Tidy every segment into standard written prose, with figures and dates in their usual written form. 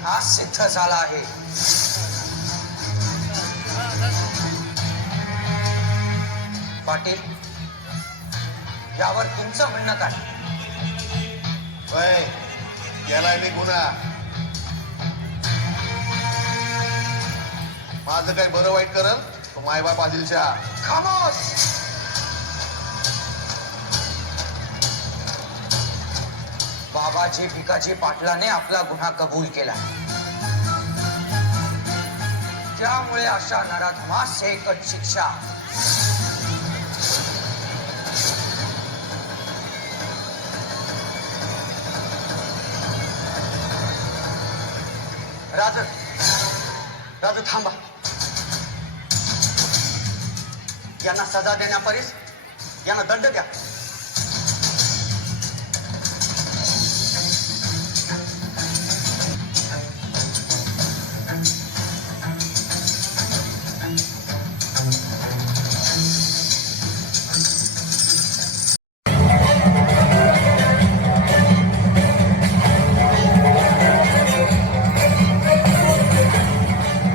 गुन्हा सिद्ध झाला आहे. पाटील, यावर तुमचं म्हणणं काय? केलाय मी गुन्हा. माझं काही बरं वाईट करल तो मायबाप आदिलशा. खामोश. बाबाजी भिकाजी पाटलाने आपला गुन्हा कबूल केला. त्यामुळे अशा नराधमास एकच शिक्षा. राजू, राजू थांबा. यांना सजा देण्यापरीस यांना दंड द्या.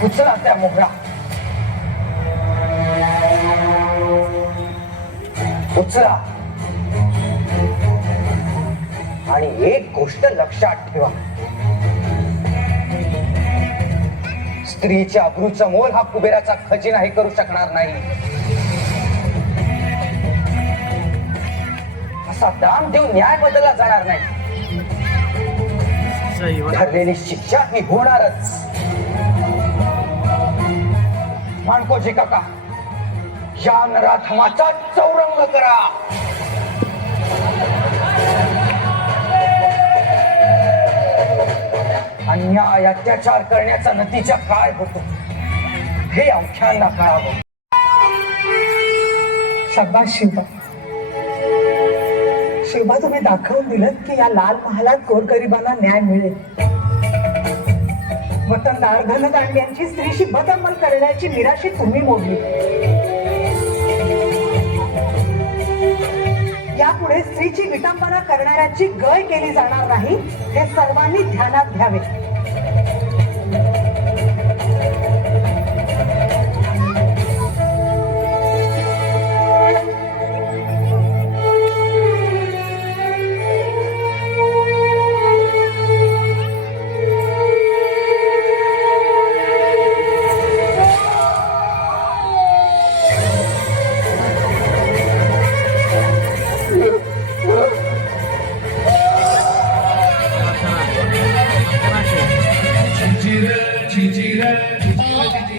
उचला त्या मोहळा. उचला. आणि एक गोष्ट लक्षात ठेवा, स्त्रीच्या अब्रूचा मोल हा कुबेराचा खजिनाही करू शकणार नाही. असा दाम देऊन न्याय बदलला जाणार नाही. ठरलेली शिक्षा ही होणारच. माणकोजी काका, या नराधमाचा चौरंग करा. अन्याय अत्याचार करण्याचा नतीजा काय होतो हे अवघ्यांना कळावं. शाबास शिवबा. शिवबा, तुम्ही दाखवून दिलं की या लाल महालात गोरगरिबांना न्याय मिळेल. वतनदार धनदांड्यांची स्त्रीशी बदअमल करण्याची निराशी तुम्ही मोडली. यापुढे स्त्रीची विटंबना करणाऱ्यांची गय केली जाणार नाही हे सर्वांनी ध्यानात घ्यावे.